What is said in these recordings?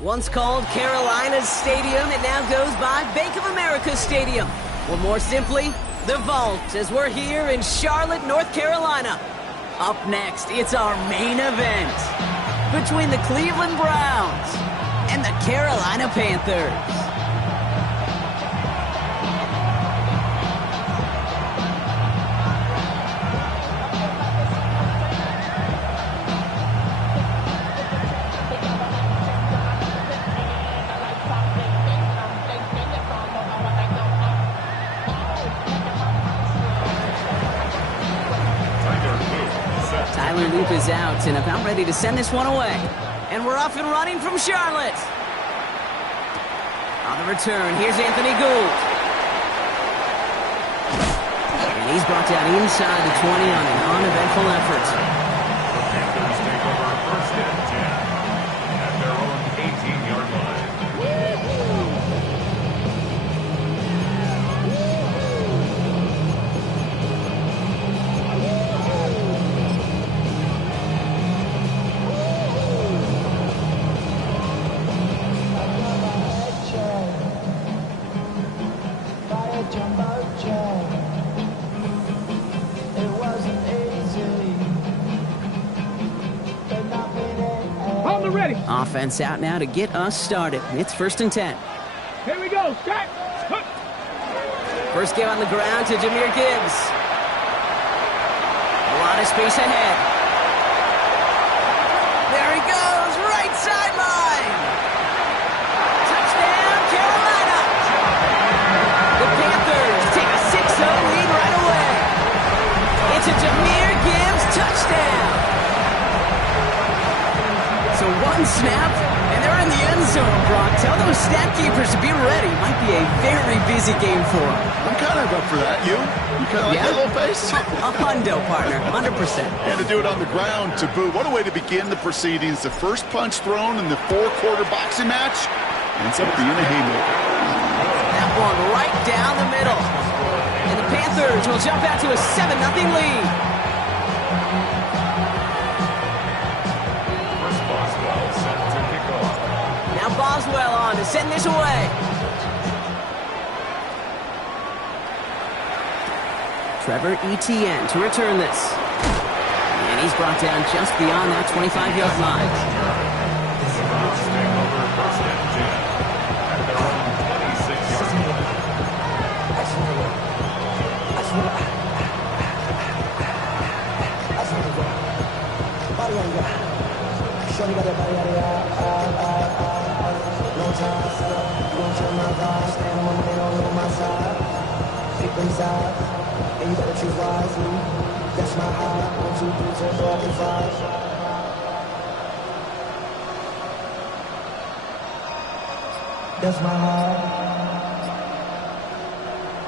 Once called Carolina's Stadium, it now goes by Bank of America Stadium. Or more simply, the Vault, as we're here in Charlotte, North Carolina. Up next, it's our main event between the Cleveland Browns and the Carolina Panthers. Loop is out and about ready to send this one away. And we're off and running from Charlotte. On the return, here's Anthony Gould. And he's brought down inside the 20 on an uneventful effort. The Panthers take over first and 10 at their own 18-yard line. Offense out now to get us started. It's first and 10. Here we go. Set. First game on the ground to Jahmyr Gibbs. A lot of space ahead. There he goes. Right sideline. Touchdown, Carolina. The Panthers take a 6-0 lead right away. It's a Jahmyr Gibbs touchdown. So one snap, and they're in the end zone, Brock. Tell those stat keepers to be ready. Might be a very busy game for them. I'm kind of up for that. You kind of like that little pace? A hundo, partner, 100%. And to do it on the ground to boot. What a way to begin the proceedings. The first punch thrown in the 4-quarter boxing match ends up being a haymaker. That one right down the middle. And the Panthers will jump out to a 7-0 lead. Boswell on to send this away. Trevor Etienne to return this. And he's brought down just beyond that 25-yard line. And you better choose wisely. That's my high. 1, 2, 3, 4, 5. That's my high.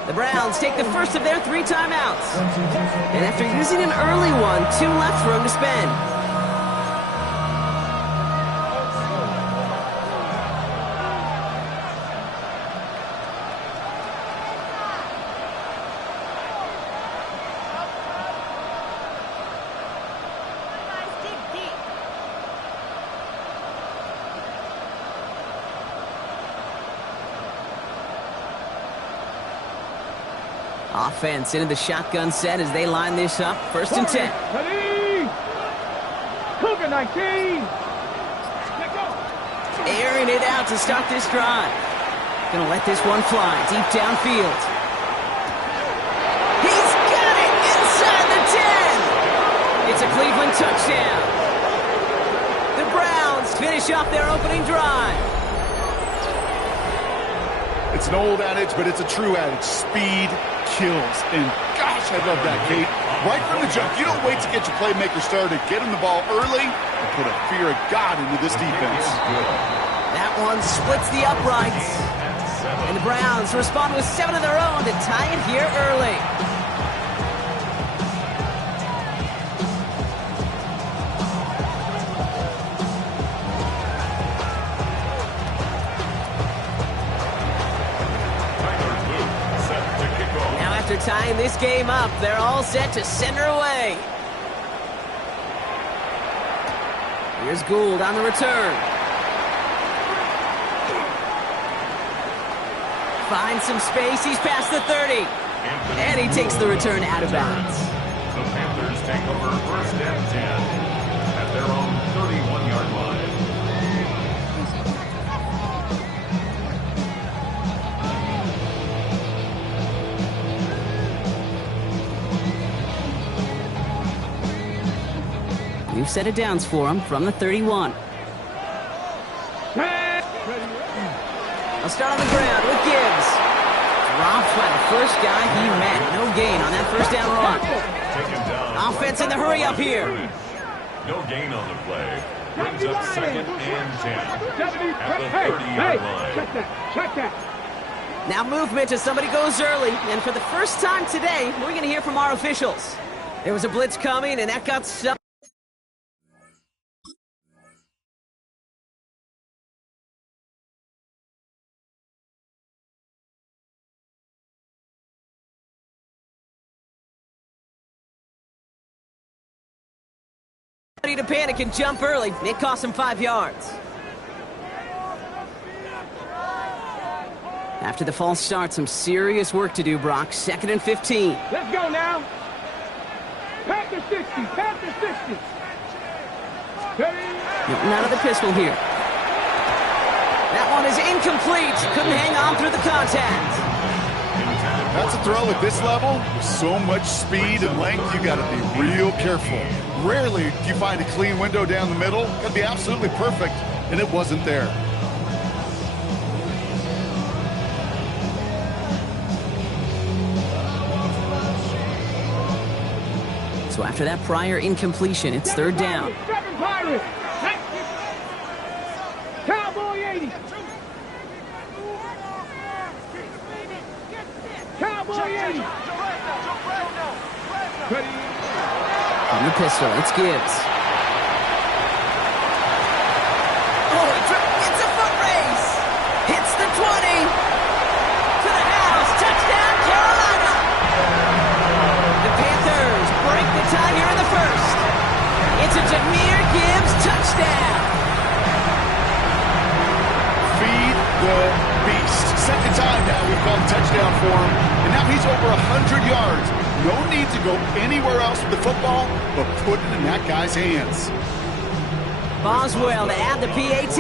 The Browns take the first of their 3 timeouts. And after using an early one, 2 left for him to spend. Offense into the shotgun set as they line this up. First and 10. Ready. Cougar 19. Airing it out to start this drive. Gonna let this one fly deep downfield. He's got it inside the 10. It's a Cleveland touchdown. The Browns finish off their opening drive. It's an old adage, but it's a true adage. Speed kills. And gosh, I love that, Kate. Right from the jump, you don't wait to get your playmaker started. Get him the ball early and put a fear of God into this defense. That one splits the uprights. And the Browns respond with 7 of their own to tie it here early. After tying this game up, they're all set to send her away. Here's Gould on the return. Finds some space. He's past the 30. And he takes the return out of bounds. The Panthers take over first and 10 at their own 31-yard line. New set of downs for him from the 31. I'll start on the ground with Gibbs. Dropped by the first guy he met. No gain on that first down run. Taken down. Offense in the hurry up here. No gain on the play. Brings up second and 10 at the 30-yard line. Check that. Now movement as somebody goes early. And for the first time today, we're going to hear from our officials. There was a blitz coming, and that got some. To panic and jump early. It cost him 5 yards. After the false start, some serious work to do, Brock. 2nd and 15. Let's go now. Panther 60. Panther 60. Getting out of the pistol here. That one is incomplete. Couldn't hang on through the contact. That's a throw at this level. With so much speed and length, you got to be real careful. Rarely do you find a clean window down the middle. Could be absolutely perfect, and it wasn't there. So after that prior incompletion, it's 3rd down. Seven Pirates. Cowboy 80. Cowboy 80. On the pistol, it's Gibbs. Oh, it's a foot race. Hits the 20. To the house. Touchdown, Carolina. The Panthers break the tie here in the first. It's a Jahmyr Gibbs touchdown. Feed the beast. Second time now we've called a touchdown for him, and now he's over 100 yards. No need to go anywhere else with the football, but put it in that guy's hands. Boswell to add the PAT.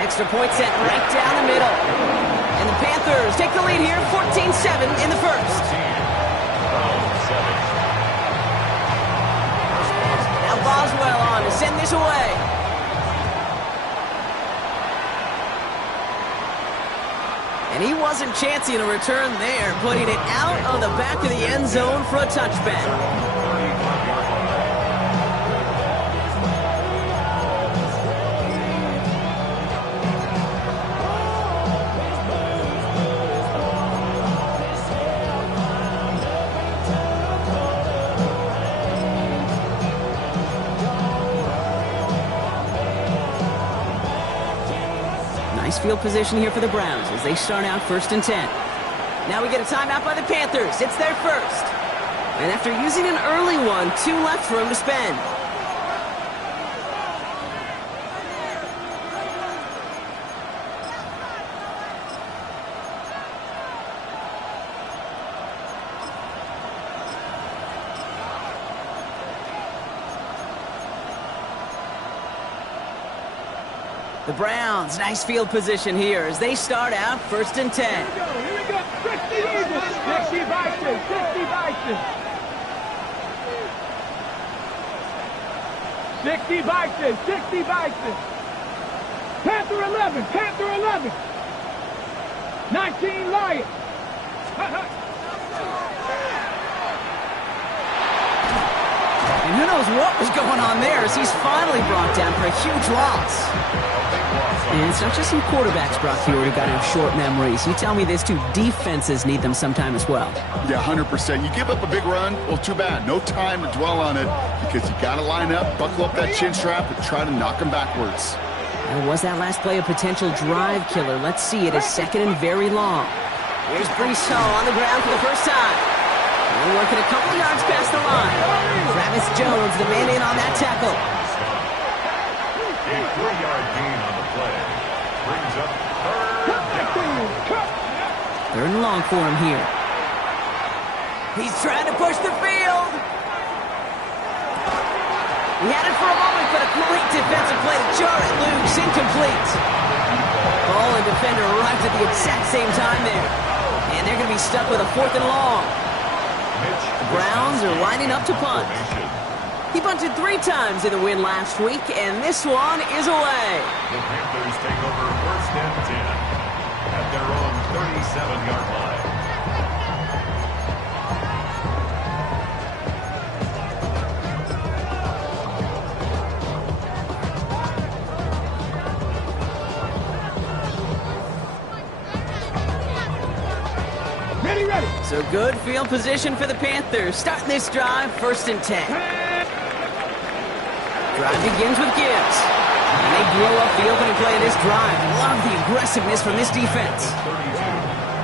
Extra point set right down the middle. And the Panthers take the lead here, 14-7 in the first. Now Boswell on to send this away. And he wasn't chancing a return there, putting it out of the back of the end zone for a touchback. Nice field position here for the Browns as they start out 1st and 10. Now we get a timeout by the Panthers. It's their first. And after using an early one, 2 left for him to spend. The Browns, nice field position here as they start out 1st and 10. Here we go. 60 Eagles. 60 Vikings. 60 Vikings. 60 Vikings. 60 Vikings. Panther 11. Panther 11. 19 Lions. And who knows what was going on there as he's finally brought down for a huge loss. And it's not just some quarterbacks, Brock, here who got to have short memories. You tell me this too, defenses need them sometime as well. Yeah, 100%. You give up a big run, well, too bad. No time to dwell on it because you got to line up, buckle up that chin strap, and try to knock them backwards. And was that last play a potential drive killer? Let's see. It is 2nd and very long. Here's Brees Hall on the ground for the first time. And working a couple yards past the line. Travis Jones, the man in on that tackle. A 3-yard gain on the play. brings up third down. Third and long for him here. He's trying to push the field. He had it for a moment, but a great defensive play to jar it loose. Incomplete. Ball and defender arrived at the exact same time there. And they're going to be stuck with a 4th and long. The Browns are lining up to punt. He punted 3 times in the win last week, and this one is away. The Panthers take over 1st and 10 at their own 37-yard line. Ready. So good field position for the Panthers. Starting this drive, 1st and 10. Drive begins with Gibbs. And they blow up the opening play of this drive. Love the aggressiveness from this defense.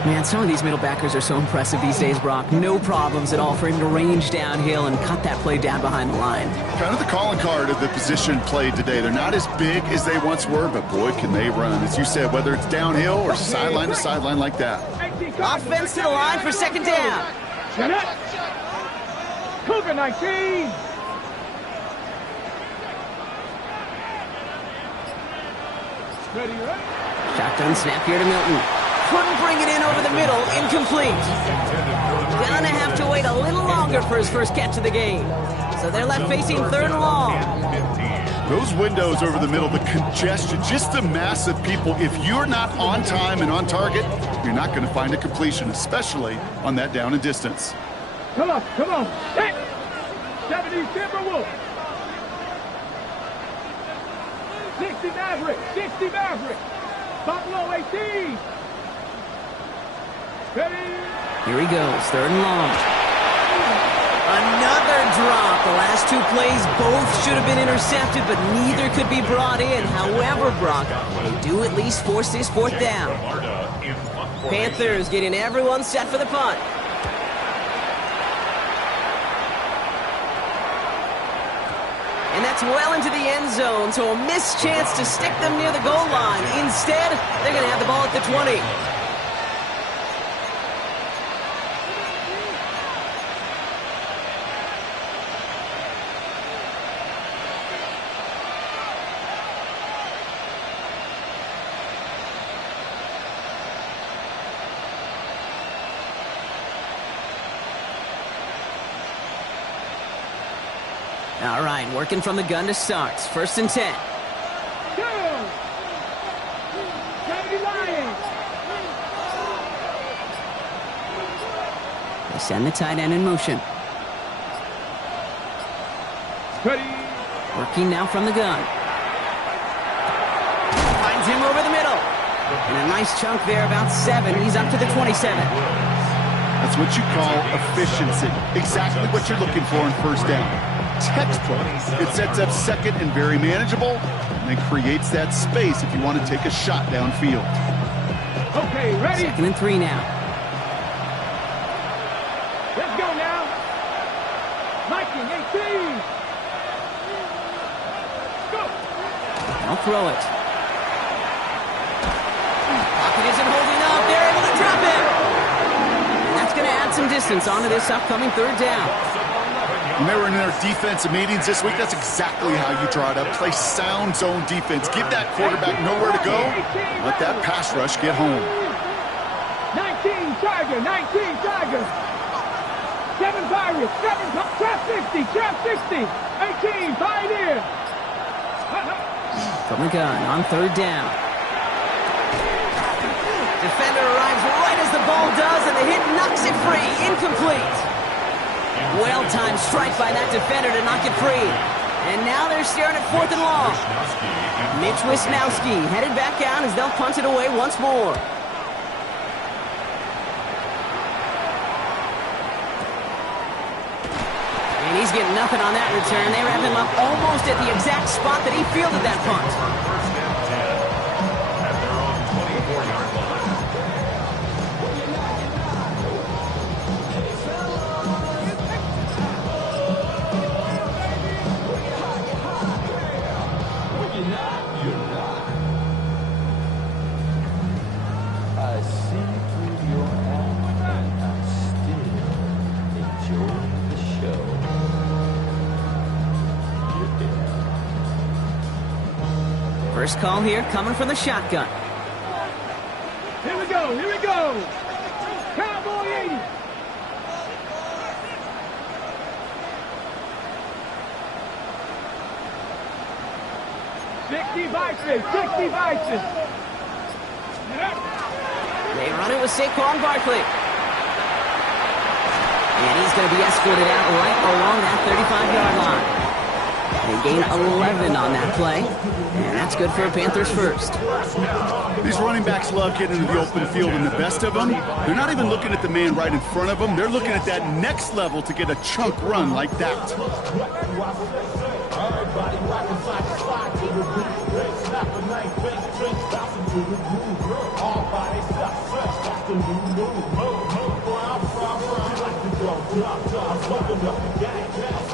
Man, some of these middle backers are so impressive these days, Brock. No problems at all for him to range downhill and cut that play down behind the line. Kind of the calling card of the position played today. They're not as big as they once were, but boy, can they run. As you said, whether it's downhill or sideline to sideline like that. Offense to the line for 2nd down. Cougar 19. Ready. Shotgun snap here to Milton. Couldn't bring it in over the middle. Incomplete. Gonna have to wait a little longer for his first catch of the game. So they're left facing 3rd and long. Those windows over the middle, the congestion, just the mass of people. If you're not on time and on target, you're not going to find a completion, especially on that down and distance. Come on. Hey! 70 Timberwolves. 60 Maverick. Buffalo 18. Ready. Here he goes, 3rd and long. Another drop. The last 2 plays both should have been intercepted, but neither could be brought in. However, Brock, they do at least force this 4th down. Panthers getting everyone set for the punt. And that's well into the end zone, so a missed chance to stick them near the goal line. Instead, they're going to have the ball at the 20. All right, working from the gun to start. 1st and 10. Go! 70 Lions. They send the tight end in motion. Ready. Working now from the gun. Finds him over the middle. And a nice chunk there, about 7. He's up to the 27. That's what you call efficiency. Exactly what you're looking for in 1st down. Textbook. It sets up 2nd and very manageable, and then creates that space if you want to take a shot downfield. Okay, ready. 2nd and 3 now. Let's go now. Viking 18. Go. I'll throw it. Pocket isn't holding up. They're able to drop it. And that's going to add some distance onto this upcoming 3rd down. When they were in their defensive meetings this week, that's exactly how you draw it up. Play sound zone defense. Give that quarterback nowhere to go. Let that pass rush get home. 19 Tiger. 7 Pirates. 7 Trap 60. 18 Pioneer. From the gun on 3rd down. Defender arrives right as the ball does, and the hit knocks it free. Incomplete. Well-timed strike by that defender to knock it free. And now they're staring at 4th and long. Mitch Wisnowski headed back out as they'll punt it away once more. And he's getting nothing on that return. They wrap him up almost at the exact spot that he fielded that punt. 1st and 10 at their own 24-yard line. First call here coming from the shotgun. Here we go, here we go. Cowboy 80. Sixty vices. They run it with Saquon Barkley. And he's going to be escorted out right along that 35-yard line. They gain 11 on that play, and that's good for a Panthers first. These running backs love getting into the open field, and the best of them, they're not even looking at the man right in front of them. They're looking at that next level to get a chunk run like that.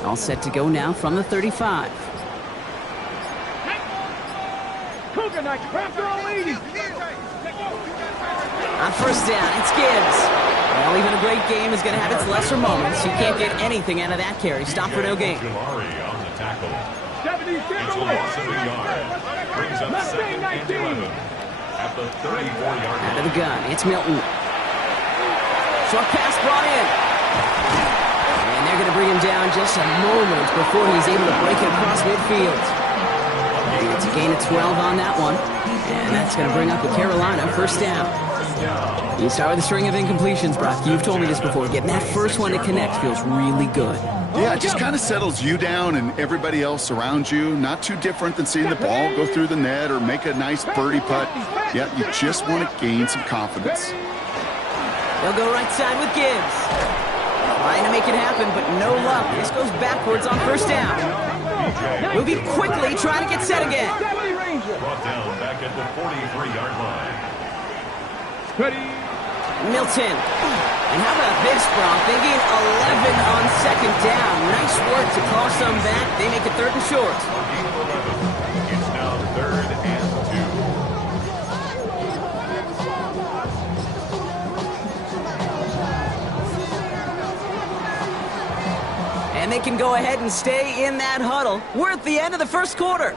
All set to go now from the 35. Coconut, Panther 80. On first down, it's Gibbs. Well, even a great game is going to have its lesser moments. You can't get anything out of that carry. Stop for no gain. Jamari on the tackle. 76 It's a loss of a yard. Brings up second and 11 at the 34-yard Out of line. the gun, it's Milton. Short pass brought in. And they're going to bring him down just a moment before he's able to break it across midfield. And it's a gain of 12 on that one. And that's going to bring up a Carolina first down. You start with a string of incompletions, Brock. You've told me this before. Getting that first one to connect feels really good. Yeah, it just kind of settles you down and everybody else around you. Not too different than seeing the ball go through the net or make a nice birdie putt. Yeah, you just want to gain some confidence. They'll go right side with Gibbs. Trying to make it happen, but no luck. This goes backwards on first down. Moving quickly, trying to get set again. Brought down back at the 43-yard line. Milton. And how about this, Brock? They gain 11 on second down. Nice work to call some back. They make it third and short. It's now third and 2. And they can go ahead and stay in that huddle. We're at the end of the first quarter.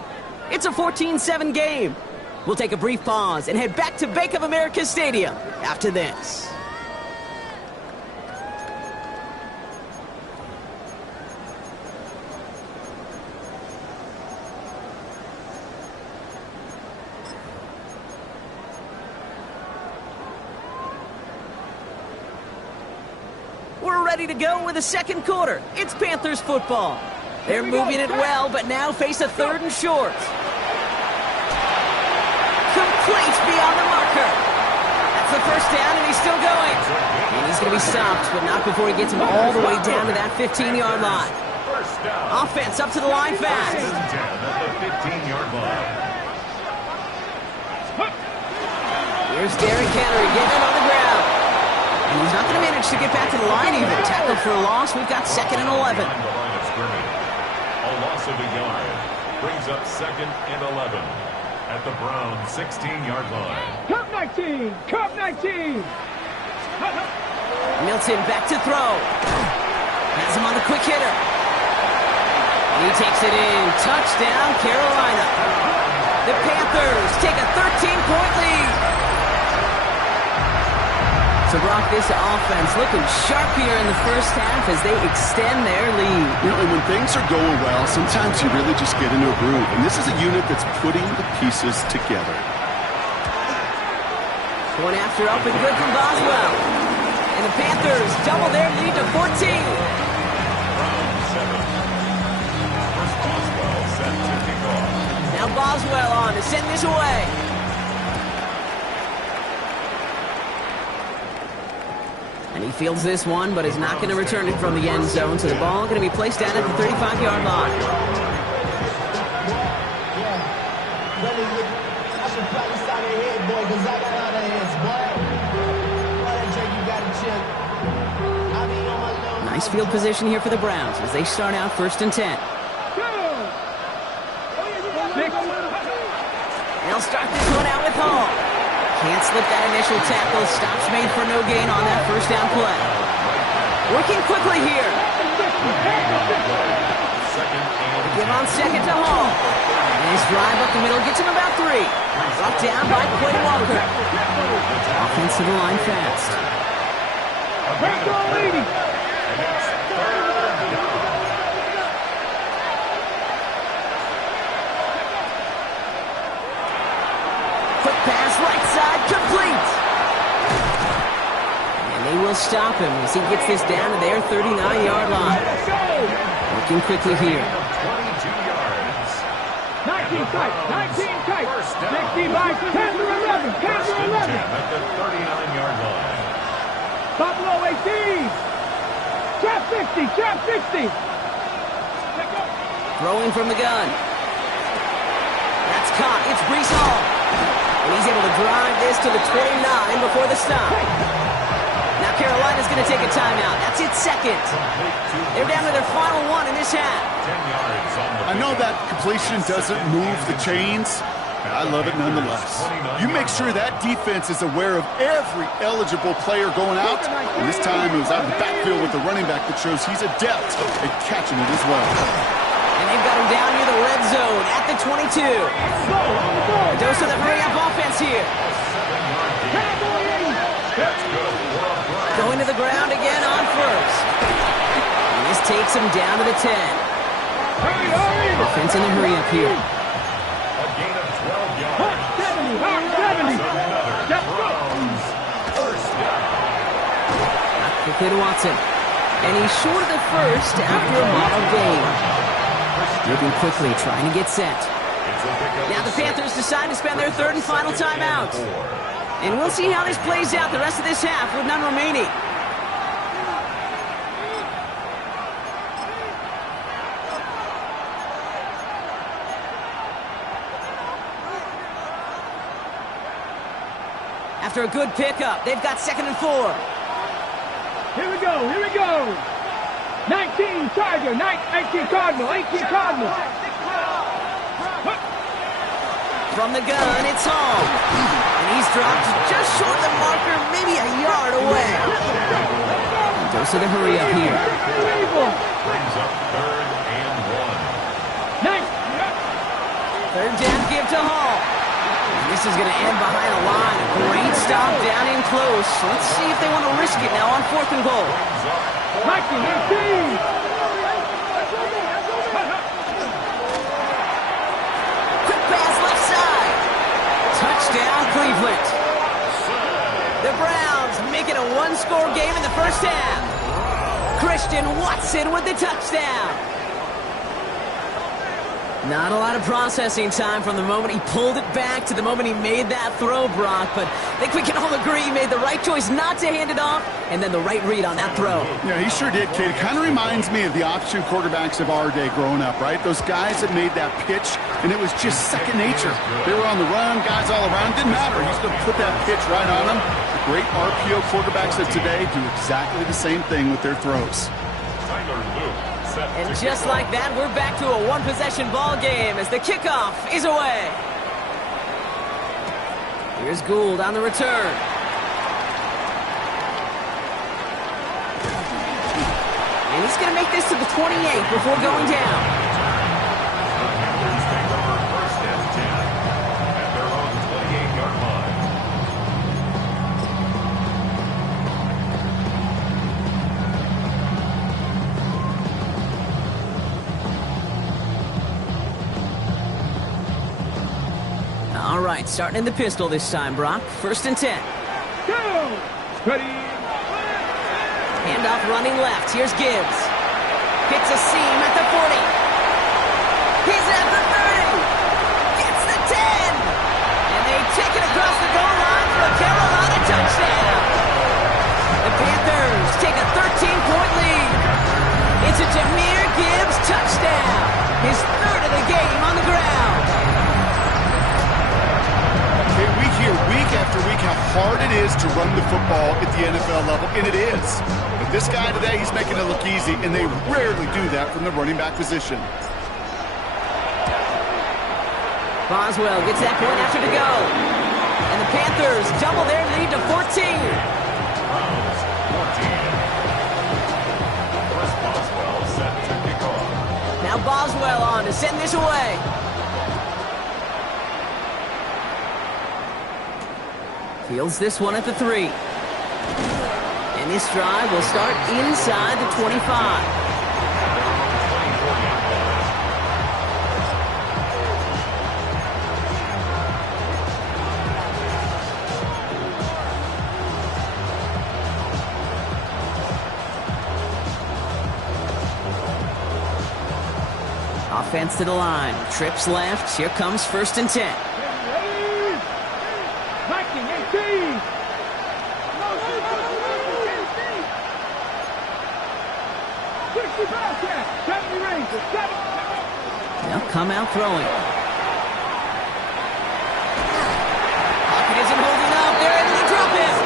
It's a 14-7 game. We'll take a brief pause and head back to Bank of America Stadium after this. We're ready to go with the second quarter. It's Panthers football. They're moving it well, but now face a third and short. Complete beyond the marker. That's the first down, and he's still going. And he's going to be stopped, but not before he gets him all the way down to that 15-yard line. First down. Offense up to the line fast. 10 at the 15-yard line. Here's Derrick Henry getting it on the ground. And he's not going to manage to get back to the line even. Tackle for a loss. We've got second and 11. The line of scrimmage. A loss of a yard. Brings up second and 11 at the Brown 16-yard line. Cup 19. Cup 19. Milton back to throw. Has him on the quick hitter. He takes it in. Touchdown, Carolina. The Panthers take a 13-point lead. So, Brock, this offense looking sharp here in the first half as they extend their lead. You know, and when things are going well, sometimes you really just get into a groove. And this is a unit that's putting the pieces together. Going after up and good from Boswell. And the Panthers double their lead to 14. Brown 7. First Boswell set to kick off. Now Boswell on to send this away. And he fields this one, but is not going to return it from the end zone. So the ball going to be placed down at the 35-yard line. I should probably start your head, boy, because I got all the heads, boy. All that drink you got to chill. I be on my low. Nice field position here for the Browns as they start out first and 10. They'll start this one out with Hall. Can't slip that initial tackle. Stops made for no gain on that first down play. Working quickly here. Give on second to Hall. Nice drive up the middle, gets him about 3. Brought down by Quay Walker. Offensive line fast. Let's go, lady. Quick pass, right side, complete. And they will stop him as he gets this down to their 39-yard line. Working quickly here. 19 tight, 19 tight. 60 by Panther 11, Panther 11. At the 39-yard line. Buffalo 18. Trap 60, trap 60. Throwing from the gun. That's caught. It's Brees Hall. And he's able to drive this to the 29 before the stop. Now Carolina's going to take a timeout. That's its second. They're down to their final one in this half. 10 yards on the I know that completion doesn't move the chains. I love it nonetheless. You make sure that defense is aware of every eligible player going out. And this time it was out of the backfield with the running back that shows he's adept at catching it as well. And they've got him down near the red zone at the 22. A dose of the hurry-up offense here. Going to the ground again on first. And this takes him down to the 10. Offense in the hurry-up here. A gain of 12 yards. 70. Browns. First down. Quickly to Watson. And he's short of the first after a model gain. Moving quickly, trying to get set. Now the Panthers decide to spend their third and final timeout. And we'll see how this plays out the rest of this half with none remaining. After a good pickup, they've got 2nd and 4. Here we go. 19 Charger, 18 Cardinal, 18 Cardinal. From the gun, it's Hall. And he's dropped just short of the marker, maybe a yard away. Dose of the hurry up here. Brings up 3rd and 1. Third down give to Hall. And this is going to end behind a line. A great stop down in close. Let's see if they want to risk it now on 4th and goal. 19. Touchdown, Cleveland. The Browns make it a one-score game in the first half. Christian Watson with the touchdown. Not a lot of processing time from the moment he pulled it back to the moment he made that throw, Brock. But I think we can all agree he made the right choice not to hand it off, and then the right read on that throw. Yeah, he sure did, kid. It kind of reminds me of the option quarterbacks of our day growing up, right? Those guys that made that pitch, and it was just second nature. They were on the run, guys all around. Didn't matter. He's going to put that pitch right on them. The great RPO quarterbacks of today do exactly the same thing with their throws. Tyler Luke. And just like that, we're back to a one-possession ball game as the kickoff is away. Here's Gould on the return. And he's going to make this to the 28 before going down. First and 10 at their own 28-yard line. All right, starting in the pistol this time, Brock. 1st and 10. Go! Ready? Handoff running left. Here's Gibbs. Hits a seam at the 40. He's at the 30. Gets the 10. And they take it across the goal line for a Carolina touchdown. The Panthers take a 13-point lead. It's a Jahmyr Gibbs touchdown. His 3rd of the game on the ground. We hear week after week how hard it is to run the football at the NFL level, and it is. But this guy today, he's making it look easy, and they rarely do that from the running back position. Boswell gets that point after to go. And the Panthers double their lead to 14. Browns 14. First Boswell set to kick off. Now Boswell on to send this away. Fields this one at the 3. And this drive will start inside the 25. Offense to the line. Trips left. Here comes 1st and 10. 18. They'll come out throwing. Pocket isn't holding up. They're able to drop him.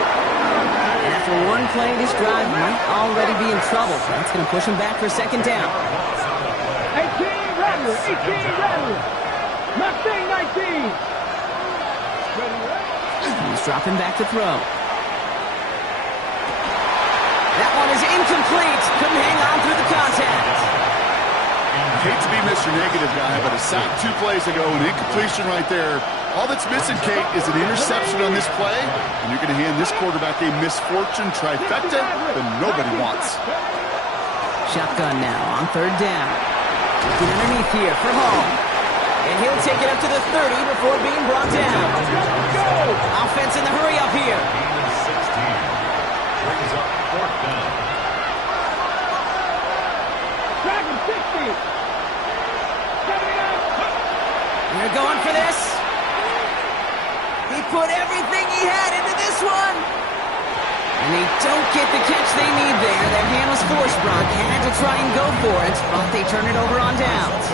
And after one play, this drive might already be in trouble. That's going to push him back for 2nd down. 18 Rattler. 18 Rattler. Mustang 19. He's dropping back to throw. That one is incomplete. Couldn't hang on through the contact. Hate to be Mr. Negative guy, but a sack 2 plays ago, an incompletion right there. All that's missing, Kate, is an interception on this play, and you're going to hand this quarterback a misfortune trifecta that nobody wants. Shotgun now on 3rd down. Looking underneath here for Hall. And he'll take it up to the 30 before being brought down. Offense in the hurry up here. 16. Brings up 4th down. Dragon 60. They're going for this. He put everything he had into this one. And they don't get the catch they need there. Their hand was forced, Brock. Had to try and go for it, but they turn it over on downs.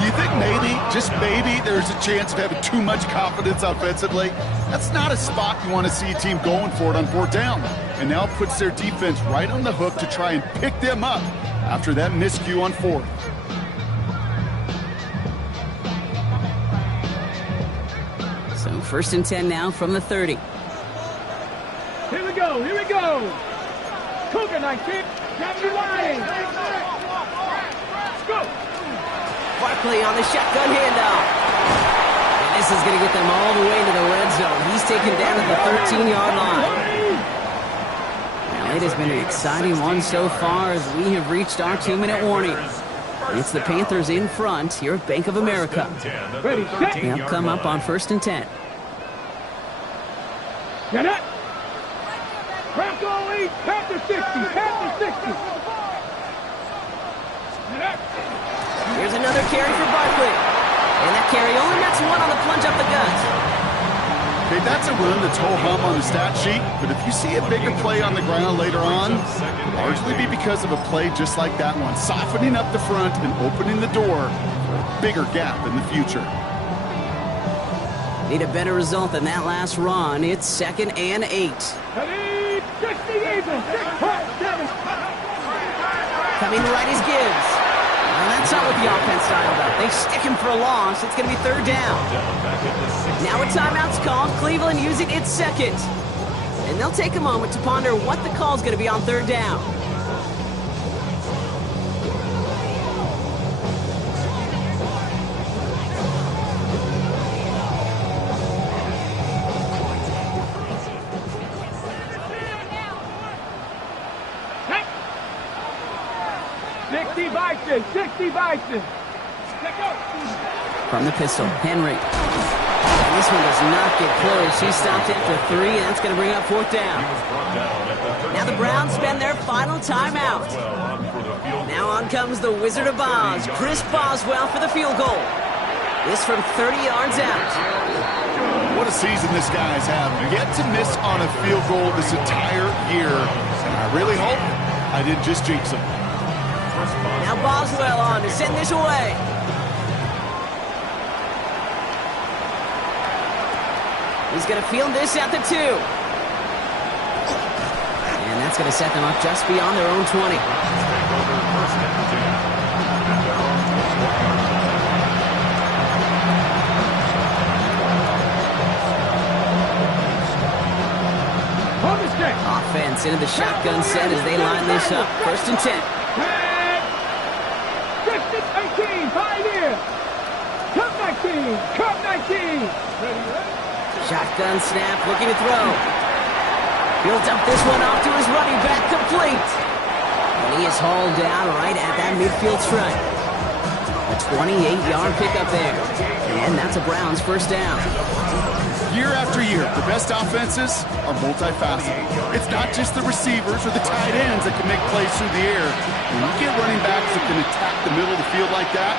Do you think maybe, just maybe, there's a chance of having too much confidence offensively? That's not a spot you want to see a team going for it on 4th down. And now it puts their defense right on the hook to try and pick them up after that miscue on 4th. So 1st and 10 now from the 30. Here we go. Here we go. Cougar 19. Grab your line. Let's go. Barkley on the shotgun handoff. And this is going to get them all the way to the red zone. He's taken down at the 13-yard line. Now, it has been an exciting one so far as we have reached our 2-minute warning. It's the Panthers in front here at Bank of America. Ready, set. They'll come up on 1st and 10. Get it. Bronco 8, Panther 60, Panther 60. Get it. Here's another carry for Barkley. And that carry only nets 1 on the plunge up the gut. Okay, that's a run that's ho-hum on the stat sheet, but if you see a bigger play on the ground later on, it'll largely be because of a play just like that one, softening up the front and opening the door for a bigger gap in the future. Need a better result than that last run. It's 2nd and 8. Ready, 60 Eagles, 6.7. Coming right is Gibbs. And that's not what the offense styled up. They stick him for a loss. It's going to be 3rd down. Now a timeout's called. Cleveland using its 2nd. And they'll take a moment to ponder what the call's going to be on 3rd down. Bison, 60 Bison. From the pistol, Henry. And this one does not get close. He stopped after 3, and that's going to bring up 4th down. Now the Browns spend their final timeout. Now on comes the Wizard of Oz, Chris Boswell for the field goal. This from 30 yards out. What a season this guy's having. Yet to miss on a field goal this entire year. And I really hope I didn't just jinx him. Now Boswell on to send this away. He's going to field this at the 2. And that's going to set them up just beyond their own 20. Offense into the shotgun set as they line this up. 1st and 10. 18, 5 here. Cup 19, Cup 19. Shotgun snap, looking to throw. He'll dump this one off to his running back, complete. And he is hauled down right at that midfield stripe. A 28-yard pickup there. And that's a Browns first down. Year after year, the best offenses are multifaceted. It's not just the receivers or the tight ends that can make plays through the air. When you get running backs that can attack the middle of the field like that,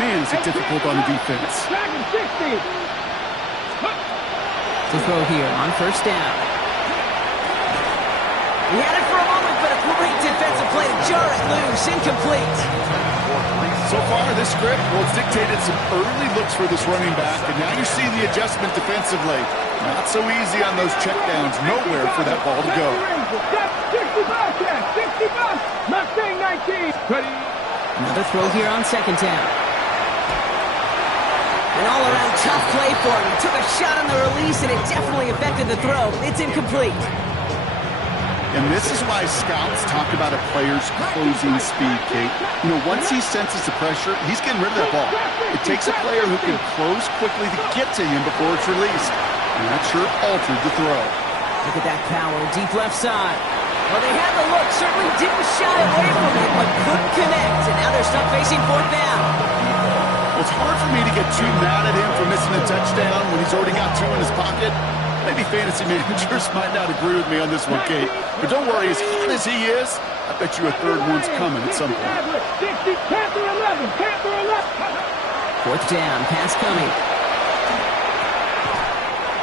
man, is it difficult on the defense. To throw here on first down. He had it for a moment, but a great defensive play to jar it loose. Incomplete. So far, this script, well, it's dictated some early looks for this running back, and now you see the adjustment defensively. Not so easy on those checkdowns. Nowhere for that ball to go. 60 Mustang 19. Another throw here on second down. An all-around tough play for him. He took a shot on the release, and it definitely affected the throw. It's incomplete. And this is why scouts talk about a player's closing speed, Kate. You know, once he senses the pressure, he's getting rid of that ball. It takes a player who can close quickly to get to him before it's released. And that sure altered the throw. Look at that power, deep left side. Well, they had the look, certainly didn't shy away from it, but couldn't connect. And now they're stuck facing fourth down. Well, it's hard for me to get too mad at him for missing a touchdown when he's already got two in his pocket. Maybe fantasy managers might not agree with me on this one, Kate. But don't worry, as hot as he is, I bet you a third one's coming at some point. Fourth down, pass coming.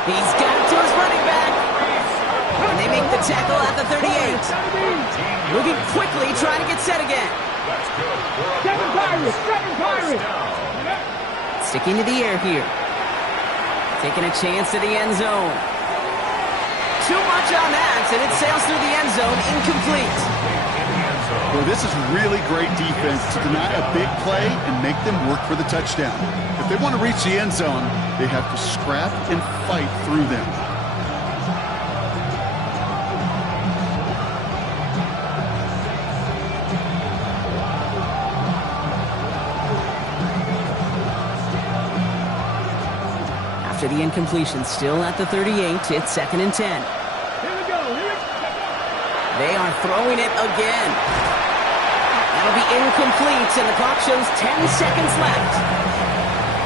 He's got it to his running back. And they make the tackle at the 38. Moving quickly, trying to get set again. Seven Pirates. Sticking to the air here. Taking a chance to the end zone. Too much on that, and it sails through the end zone, incomplete. Well, this is really great defense to deny a big play and make them work for the touchdown. If they want to reach the end zone, they have to scrap and fight through them. After the incompletion, still at the 38, it's 2nd and 10. Here we go. They are throwing it again. That'll be incomplete, and the clock shows 10 seconds left.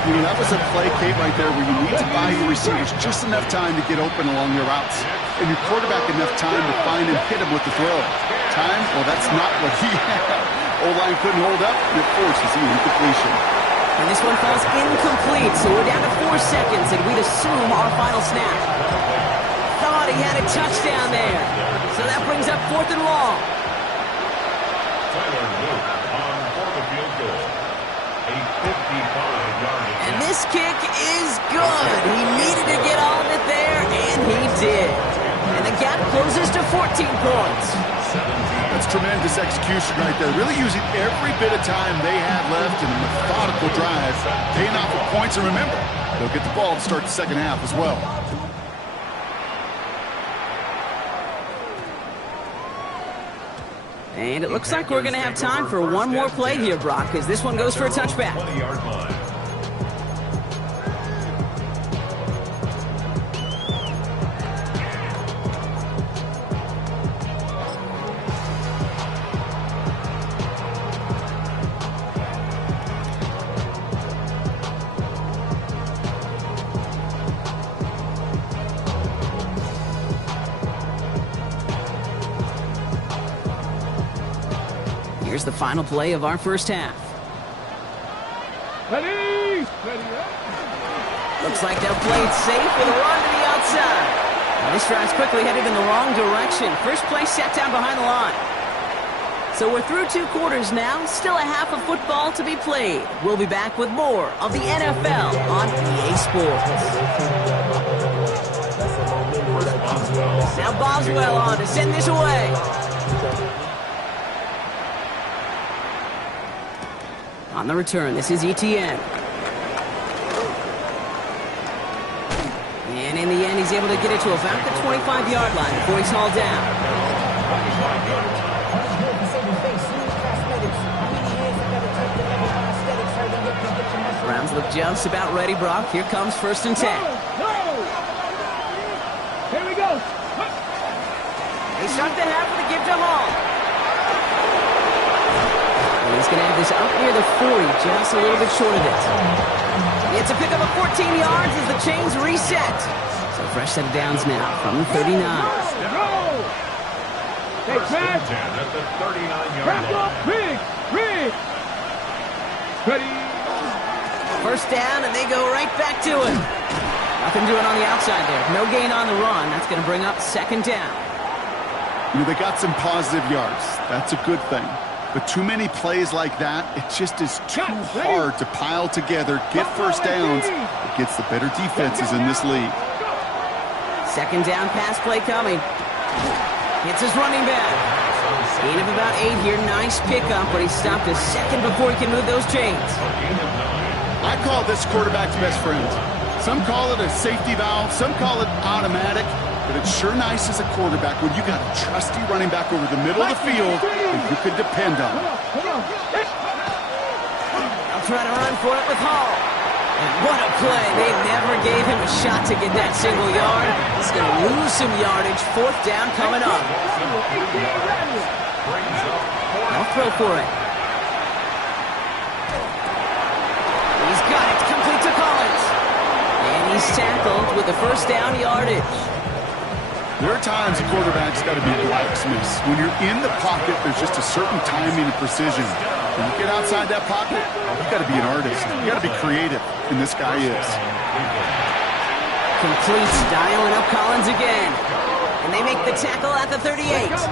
You know, that was a play, Kate, right there where you need to buy your receivers just enough time to get open along your routes. And your quarterback enough time to find and hit him with the throw. Time? Well, that's not what he had. O-line couldn't hold up, and it forces the incompletion. And this one falls incomplete, so we're down to 4 seconds, and we'd assume our final snap. Thought he had a touchdown there. So that brings up 4th and long. Tyler Luke on for the field goal. A 55-yard attempt. And this kick is good. He needed to get all of it there, and he did. And the gap closes to 14 points. That's tremendous execution right there. Really using every bit of time they had left in a methodical drive. Paying off with points, and remember, they'll get the ball to start the second half as well. And it looks like we're going to have time for one more play here, Brock, because this one goes for a touchback. 20-yard line. Here's the final play of our first half. Ready? Looks like they'll play it safe with a run to the outside. Now this drive's quickly headed in the wrong direction. First play set down behind the line. So we're through 2 quarters now. Still a half of football to be played. We'll be back with more of the NFL on EA Sports. Now Boswell on to send this away. On the return, this is ETN. And in the end, he's able to get it to about the 25-yard line before he's hauled down. Browns look just about ready, Brock. Here comes 1st and 10. start the half with a give to Hall. And he's going to have this up near the 40, just a little bit short of it. It's a pickup of 14 yards as the chains reset. So fresh set of downs now from the 39. First and 10 at the 39-yard line. Big. Ready. First down, and they go right back to it. Nothing doing on the outside there. No gain on the run. That's going to bring up second down. You know, they got some positive yards. That's a good thing. But too many plays like that, it just is too hard to pile together, get first downs against the better defenses in this league. Second down pass play coming. Hits his running back. Gain of about 8 here. Nice pickup, but he stopped a second before he can move those chains. I call this quarterback's best friend. Some call it a safety valve, some call it automatic, but it's sure nice as a quarterback when you got a trusty running back over the middle of the field that you could depend on. I'll try to run for it with Hall. And what a play. They never gave him a shot to get that single yard. He's going to lose some yardage. Fourth down coming up. I'll throw for it. He's got it. Complete to Collins. And he's tackled with the first down yardage. There are times a quarterback's got to be blacksmiths. When you're in the pocket, there's just a certain timing and precision. When you get outside that pocket, you've got to be an artist. You've got to be creative, and this guy is. Completes, dialing up Collins again. And they make the tackle at the 38. Let's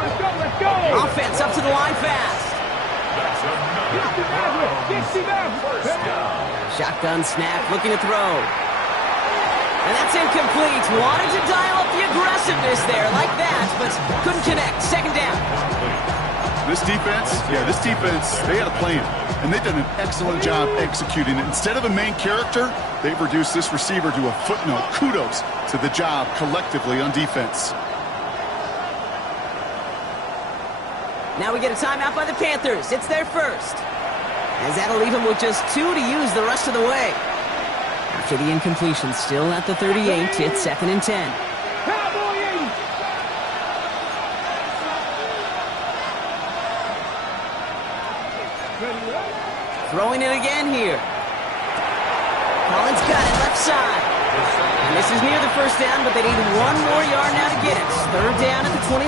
go. Offense up to the line fast. Shotgun snap, looking to throw. And that's incomplete. Wanted to dial up the aggressiveness there like that, but couldn't connect. Second down. This defense, they had a plan, and they've done an excellent job executing it. Instead of a main character, they've reduced this receiver to a footnote. Kudos to the job collectively on defense. Now we get a timeout by the Panthers. It's their first. As that'll leave them with just 2 to use the rest of the way. After the incompletion, still at the 38, it's second and 10. Throwing it again here. Collins got it left side. And this is near the first down, but they need 1 more yard now to get it. Third down at the 29.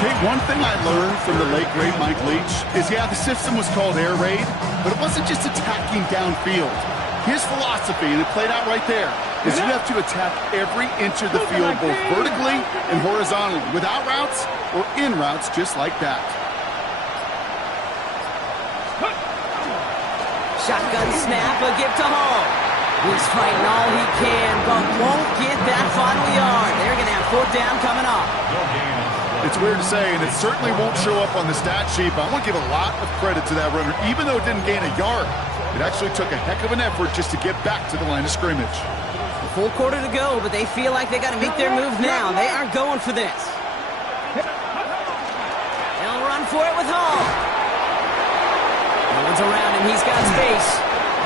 Okay, one thing I learned from the late, great Mike Leach is, the system was called air raid, but it wasn't just attacking downfield. His philosophy, and it played out right there, is you have to attack every inch of the field, both vertically and horizontally, without routes or in routes just like that. Shotgun snap, a give to Hall. He's fighting all he can, but won't get that final yard. They're going to have fourth down coming up. It's weird to say, and it certainly won't show up on the stat sheet, but I want to give a lot of credit to that runner. Even though it didn't gain a yard, it actually took a heck of an effort just to get back to the line of scrimmage. A full quarter to go, but they feel like they got to make their move now. They are going for this. They'll run for it with Hall. No one's around him. He's got space.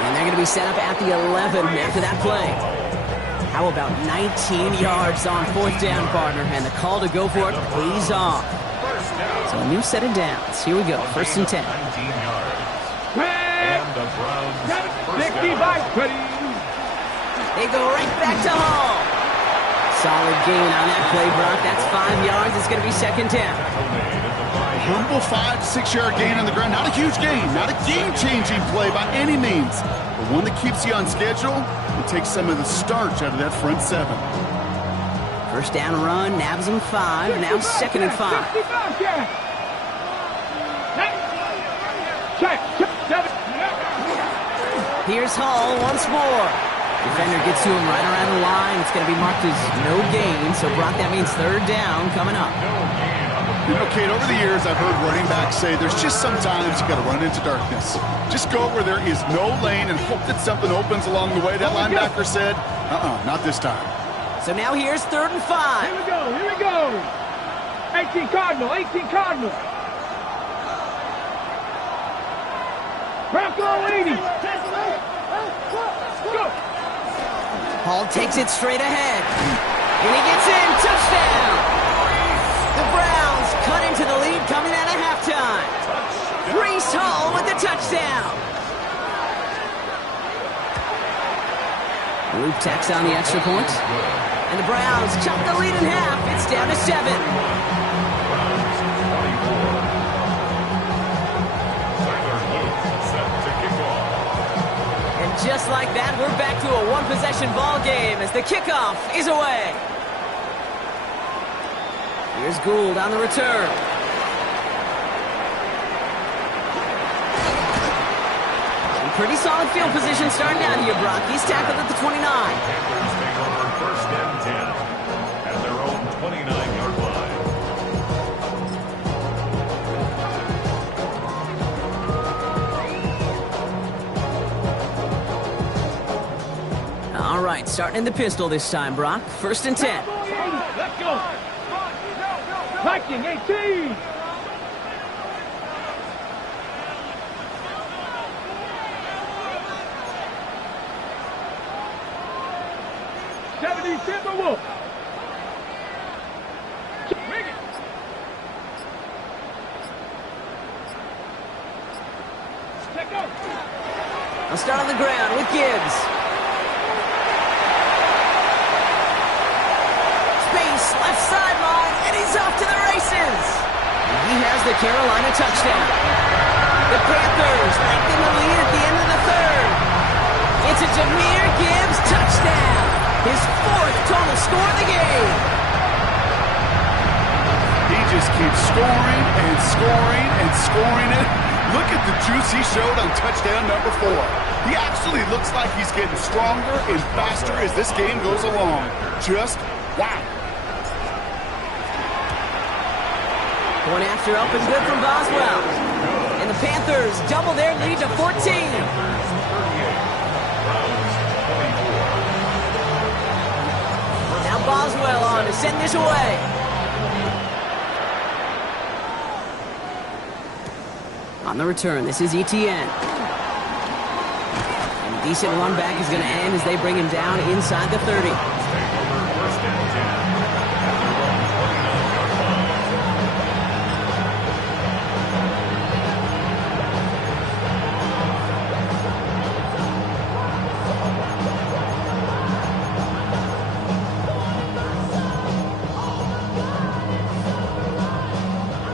And they're going to be set up at the 11 after that play. How about 19 yards on fourth down, partner? And the call to go for it pays off. So a new set of downs. Here we go. First and 10. 19 yards. And the Browns first down. They go right back to Hall. Solid gain on that play, Brock. That's 5 yards. It's going to be second down. Humble 5 to 6 yard gain on the ground. Not a huge gain, not a game-changing play by any means, but one that keeps you on schedule and takes some of the starch out of that front 7. First down run, nabs him 5. Now second and 5. Here's Hall once more. Defender gets to him right around the line. It's going to be marked as no gain. So, Brock, that means third down coming up. You know, Kate, over the years, I've heard running backs say there's just sometimes you got to run into darkness. Just go where there is no lane and hope that something opens along the way. That linebacker said, not this time. So now here's third and 5. Here we go. 18 Cardinal. Bronco 80. Go. Hall takes it straight ahead. And he gets in. Touchdown. Brees Hall with the touchdown. Loop tacks on the extra point. And the Browns chop the lead in half. It's down to 7. Browns 24. Tyler Luke set to kick off. And just like that, we're back to a one-possession ball game as the kickoff is away. Here's Gould on the return. Pretty solid field position starting out here, Brock. He's tackled at the 29. Panthers take over first and 10 at their own 29-yard line. All right, starting in the pistol this time, Brock. First and 10. Let's go. Viking 18. Timberwolf. Bring it. Let go. I'll start on the ground with Gibbs. Space, left sideline, and he's off to the races. He has the Carolina touchdown. The Panthers lengthen the lead at the end of the third. It's a Jahmyr Gibbs touchdown. His 4th total score of the game. He just keeps scoring and scoring and scoring it. Look at the juice he showed on touchdown number 4. He actually looks like he's getting stronger and faster as this game goes along. Just wow. Going after up and good from Boswell. And the Panthers double their lead to 14. Boswell on to send this away. On the return, this is Etienne. And a decent run back is going to end as they bring him down inside the 30.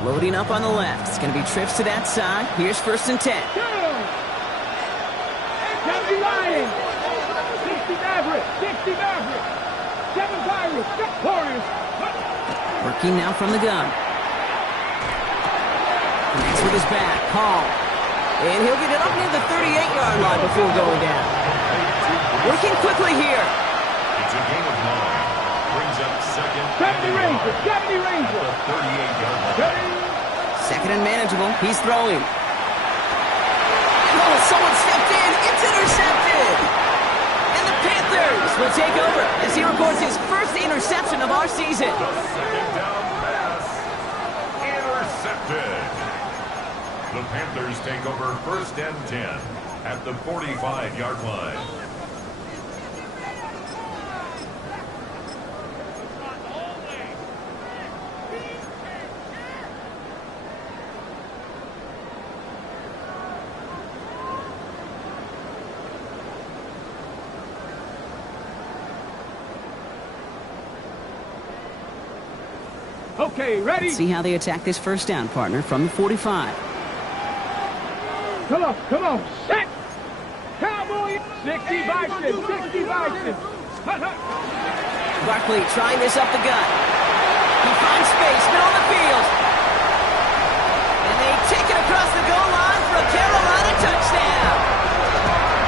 Loading up on the left. It's going to be trips to that side. Here's first and 10. 70 Lions. 60 Mavericks. 60 Mavericks. 7 Pirates. Warriors. Working now from the gun. Connects with his back. Hall. And he'll get it up near the 38-yard line before going down. Working quickly here. It's a game of 9. Brings up second. 70 Rangers. 70 Rangers. The 38-yard line. Second and manageable. He's throwing. Oh, someone stepped in. It's intercepted. And the Panthers will take over as he records his first interception of our season. The second down pass. Intercepted. The Panthers take over first and 10 at the 45-yard line. Okay, ready? See how they attack this first down, partner, from the 45. Come on, set! Cowboy! 60 Bison, 60 Bison! Barkley trying this up the gut. He finds space, middle of the field. And they take it across the goal line for a Carolina touchdown.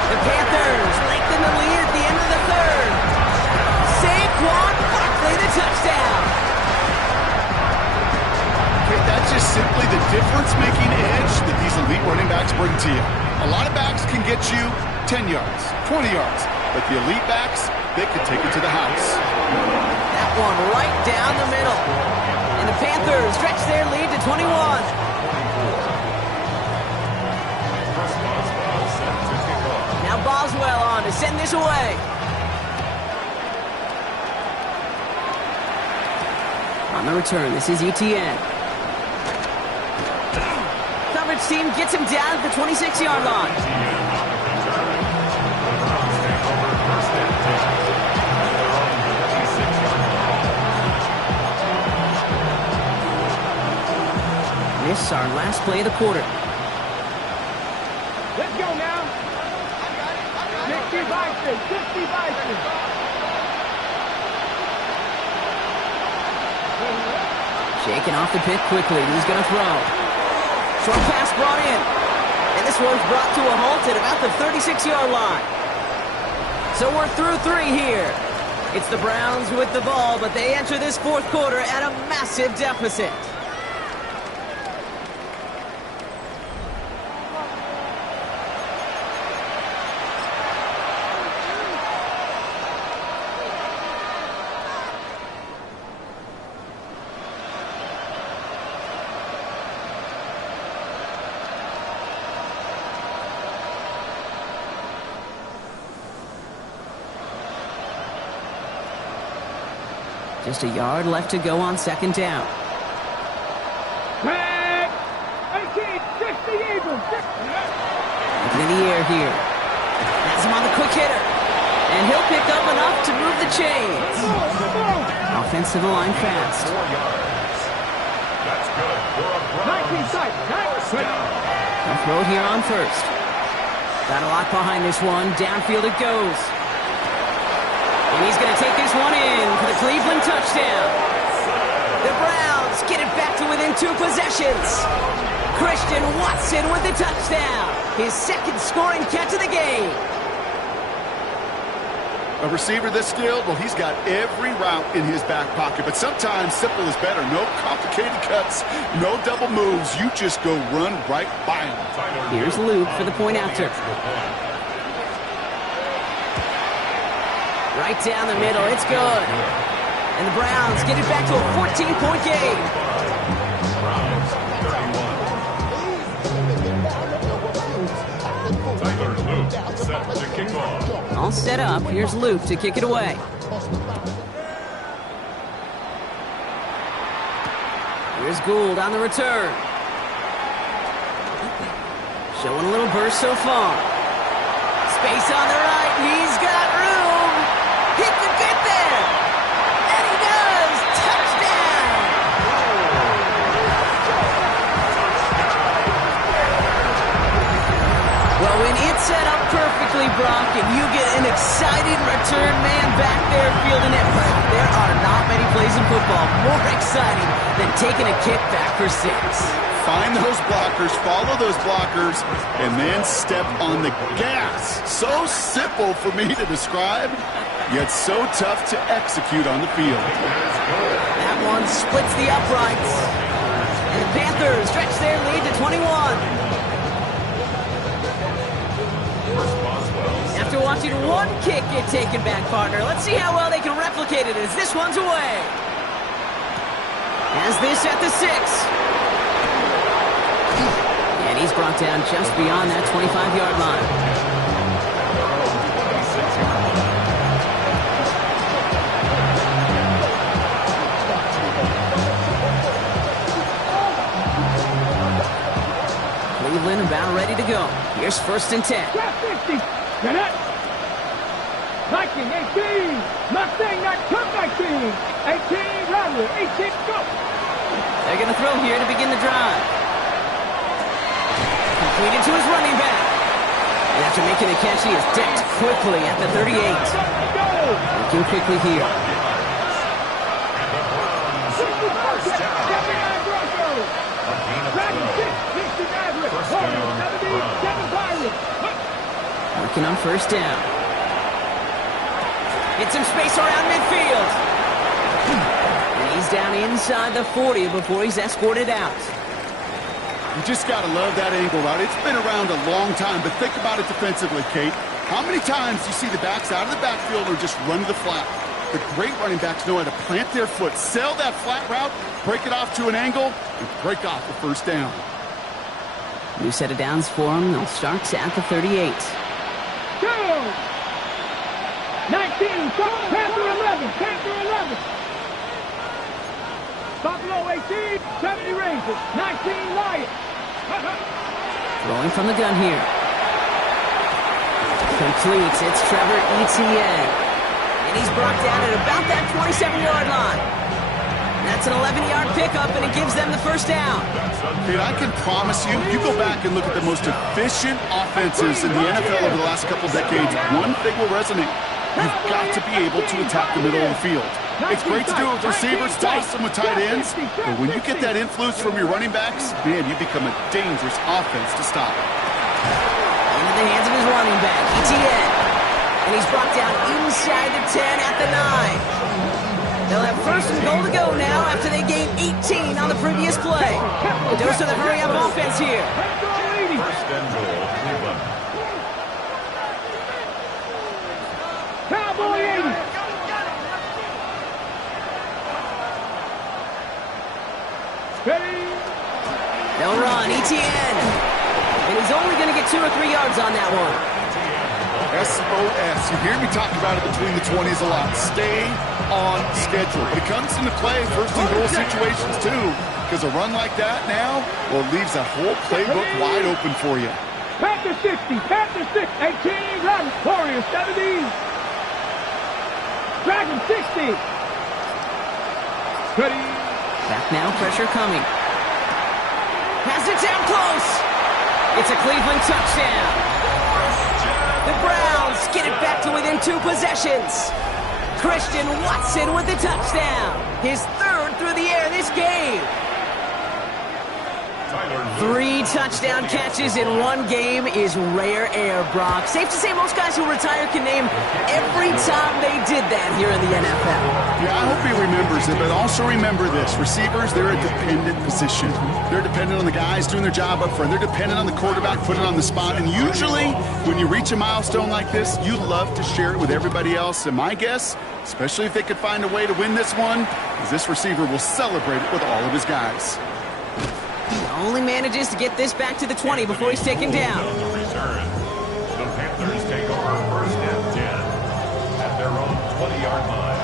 The Panthers lengthen the lead at the end of the third. Saquon Barkley, the touchdown. That's just simply the difference-making edge that these elite running backs bring to you. A lot of backs can get you 10 yards, 20 yards, but the elite backs, they can take it to the house. That one right down the middle. And the Panthers stretch their lead to 21. Now Boswell on to send this away. On the return, this is Etienne. coach team gets him down at the 26-yard line. This is our last play of the quarter. Let's go now. 60 Bison, 60 Bison. Shaking off the pick quickly. He's going to throw. Short pass brought in. And this one's brought to a halt at about the 36-yard line. So we're through 3 here. It's the Browns with the ball, but they enter this fourth quarter at a massive deficit. Just a yard left to go on second down. Back. 18, 60 Eagles. Looking in the air here. Has him on the quick hitter. And he'll pick up enough to move the chains. Offensive line fast. 4 yards. That's good for a 19 sight. A throw here on first. Got a lot behind this one. Downfield it goes. And he's going to take this one in for the Cleveland touchdown. The Browns get it back to within 2 possessions. Christian Watson with the touchdown. His second scoring catch of the game. A receiver this skilled, well, he's got every route in his back pocket, but sometimes simple is better. No complicated cuts, no double moves. You just go run right by him. Here's Luke for the point after. Right down the middle, it's good. And the Browns get it back to a 14-point game. Browns 31. Tyler Luke set to kick off. All set up. Here's Luke to kick it away. Here's Gould on the return. Showing a little burst so far. Space on the right. He's got room. He could get there. And he does. Touchdown. Well, when it's set up perfectly, Brock, and you get an exciting return man back there fielding it, there are not many plays in football more exciting than taking a kick back for 6. Find those blockers, follow those blockers, and then step on the gas. So simple for me to describe, yet so tough to execute on the field. That one splits the uprights. And the Panthers stretch their lead to 21. After watching one kick get taken back, partner, let's see how well they can replicate it as this one's away. As this at the 6. And he's brought down just beyond that 25-yard line. Cleveland about ready to go. Here's 1st and 10. 50. Get it. Viking 18. Mustang not come 19. 18 Rattler. 18 go. They're going to throw here to begin the drive. Completed to his running back. And after making the catch, he is decked quickly at the 38. Looking quickly here. Working on 1st down. Get some space around midfield. And he's down inside the 40 before he's escorted out. You just got to love that angle route. It's been around a long time, but think about it defensively, Kate. How many times do you see the backs out of the backfield or just run to the flat? The great running backs know how to plant their foot, sell that flat route, break it off to an angle, and break off the 1st down. New set of downs for him. They'll start at the 38. Go! 19, Panther 11, Panther 11. Buffalo 18, 70 Rangers, 19 Lions. Throwing from the gun here. Complete. It's Trevor Etienne. And he's brought down at about that 27-yard line. That's an 11-yard pickup, and it gives them the first down. Dude, I can promise you, you go back and look at the most efficient offenses in the NFL over the last couple decades, one thing will resonate. You've got to be able to attack the middle of the field. It's great to do it with receivers, toss them with tight ends, but when you get that influence from your running backs, man, you become a dangerous offense to stop. Into the hands of his running back, Etienne. And he's brought down inside the 10 at the 9. They'll have first and goal to go now after they gained 18 on the previous play. Dose of the hurry-up offense here. First and goal, Cleveland. Cowboy 80. Ready? They'll run, Etienne. And he's only going to get 2 or 3 yards on that one. SOS. You hear me talk about it between the 20s a lot. Stay on schedule. But it comes into play first and goal situations too, because a run like that now, well, it leaves that whole playbook wide open for you. Panther 60, Panther 6, 18, run, Warriors 70. Dragon 60. Ready? Back now, pressure coming. Has it down close. It's a Cleveland touchdown. The Browns get it back to within 2 possessions. Christian Watson with the touchdown. His 3rd through the air this game. 3 touchdown catches in 1 game is rare air, Brock. Safe to say most guys who retire can name every time they did that here in the NFL. Yeah, I hope he remembers it, but also remember this. Receivers, they're a dependent position. They're dependent on the guys doing their job up front. They're dependent on the quarterback putting it on the spot. And usually, when you reach a milestone like this, you love to share it with everybody else. And my guess, especially if they could find a way to win this one, is this receiver will celebrate it with all of his guys. He only manages to get this back to the 20 before he's taken down. On the return, the Panthers take over first and 10 at their own 20-yard line.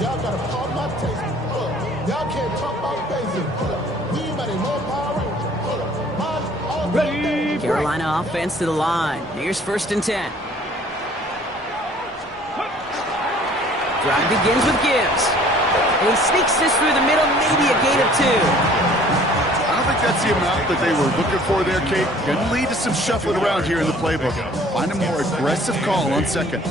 Y'all gotta talk about tasting. Y'all can't talk about basic. We ain't more power. Ready? Carolina offense to the line. Here's first and 10. Drive begins with Gibbs. And he sneaks this through the middle, maybe a gain of 2. I don't think that's the amount that they were looking for there, Kate. Going to lead to some shuffling around here in the playbook. Find a more aggressive call on second.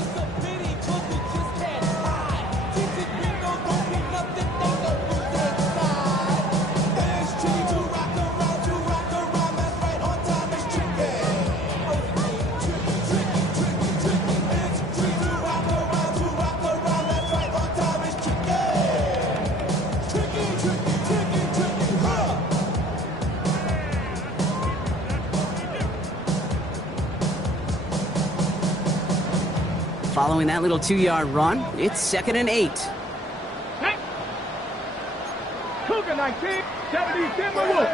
Following that little 2-yard run, it's 2nd and 8. Hey. Cougar 19, 70, Timberwolves.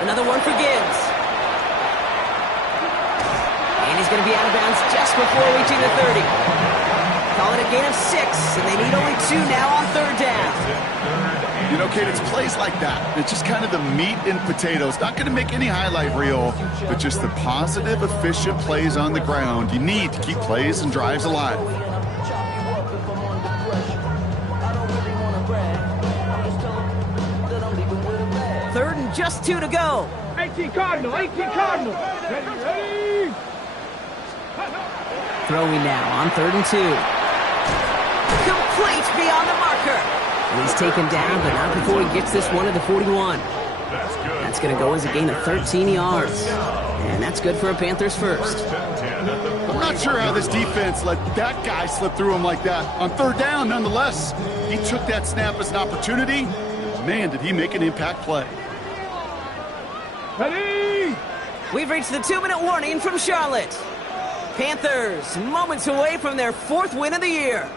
Another one for Gibbs. And he's going to be out of bounds just before reaching the 30. Call it a gain of 6, and they need only 2 now on 3rd down. You know, Kate, it's plays like that. It's just kind of the meat and potatoes. Not going to make any highlight reel, but just the positive, efficient plays on the ground. You need to keep plays and drives alive. 3rd and just 2 to go. 18 Cardinal, 18 Cardinal. Ready? Throwing now on 3rd and 2. Complete beyond the marker. And he's taken down, but not before he gets this one to the 41. That's going to go as a gain of 13 yards. And that's good for a Panthers first. I'm not sure how this defense let that guy slip through him like that. On 3rd down, nonetheless, he took that snap as an opportunity. Man, did he make an impact play. Ready? We've reached the 2-minute warning from Charlotte. Panthers moments away from their 4th win of the year.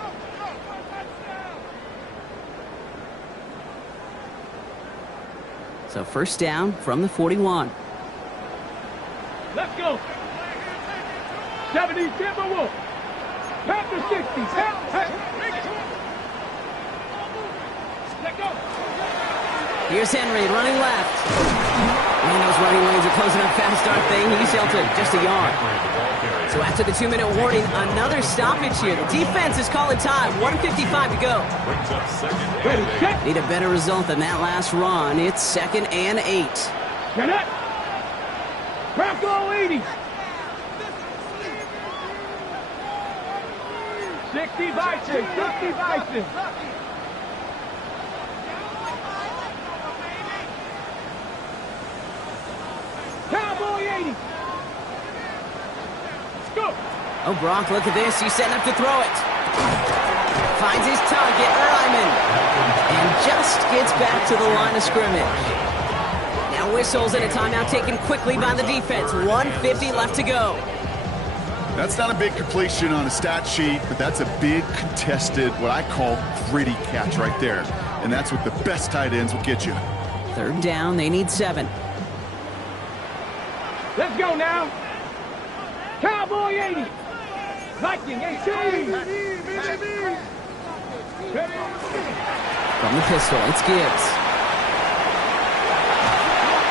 So first down from the 41. Let's go. 70 Timberwolves. Panther 60. Let go. Here's Henry running left. Man, those running lanes are closing up fast, aren't they? He's sheltered just a yard. So after the 2-minute warning, another stoppage here. The defense is calling time. 1:55 to go. Brings up second and 8. Need a better result than that last run. It's 2nd and 8. Get it. Bronco 80. 60 Bison. 60 Bison. Cowboy 80. Let's go. Oh, Brock, look at this. He's setting up to throw it. Finds his target, Ryman. And just gets back to the line of scrimmage. Now whistles and a timeout taken quickly by the defense. 1:50 left to go. That's not a big completion on a stat sheet, but that's a big contested, what I call gritty catch right there. And that's what the best tight ends will get you. 3rd down, they need 7. Let's go now. Cowboy 80. Viking 18. From the pistol, it's Gibbs.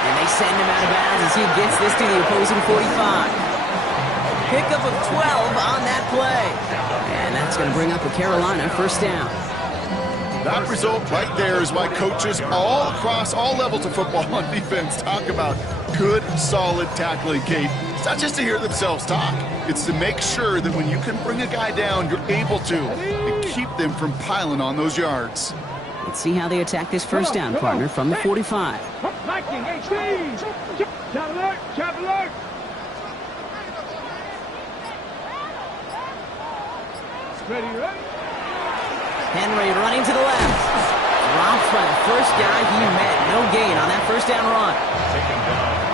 And they send him out of bounds as he gets this to the opposing 45. Pickup of 12 on that play. And that's going to bring up a Carolina first down. That result right there is why coaches all across all levels of football on defense talk about good, solid tackling, Kate. It's not just to hear themselves talk. It's to make sure that when you can bring a guy down, you're able to and keep them from piling on those yards. Let's see how they attack this first down, partner, from the 45. Viking 18. Chop alert. Chop alert. Ready, ready. Henry running to the left. Dropped by the first guy he met. No gain on that first down run.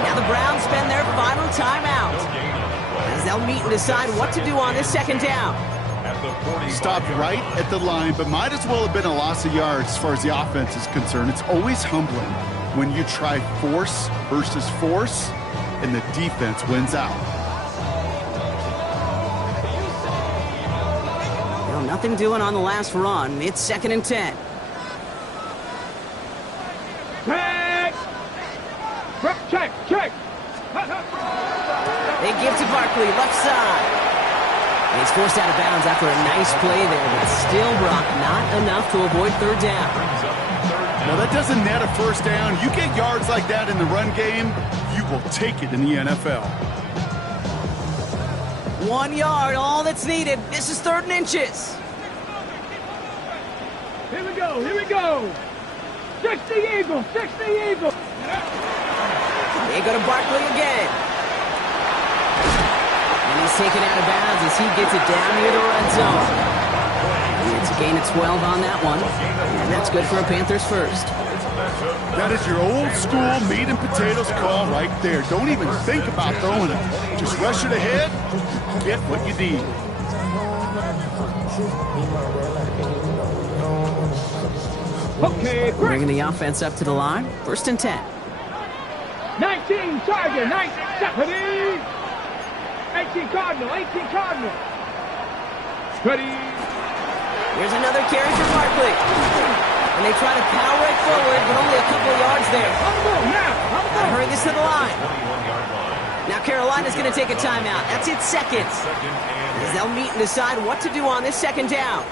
Now the Browns spend their final timeout as they'll meet and decide what to do on this 2nd down. Stopped right at the line, but might as well have been a loss of yards as far as the offense is concerned. It's always humbling when you try force versus force and the defense wins out. Nothing doing on the last run. It's 2nd and 10. Check. They give to Barkley, left side. And he's forced out of bounds after a nice play there, but still, Brock, not enough to avoid 3rd down. Well, that doesn't net a first down. You get yards like that in the run game, you will take it in the NFL. 1 yard, all that's needed. This is 3rd and inches. Here we go. 60 Eagles. They go to Barkley again. And he's taken out of bounds as he gets it down near the red zone. And it's a gain of 12 on that one. And that's good for a Panthers first. That is your old school meat and potatoes call right there. Don't even think about throwing it. Just rush it ahead, get what you need. Okay, bringing the offense up to the line. 1st and 10. 19 Charger, 70. 18 Cardinal. Ready. Here's another carry for Barkley. And they try to power it forward, but only a couple of yards there. Gotta hurry this to the line. Now Carolina's going to take a timeout. That's its 2nd. As they'll meet and decide what to do on this 2nd down.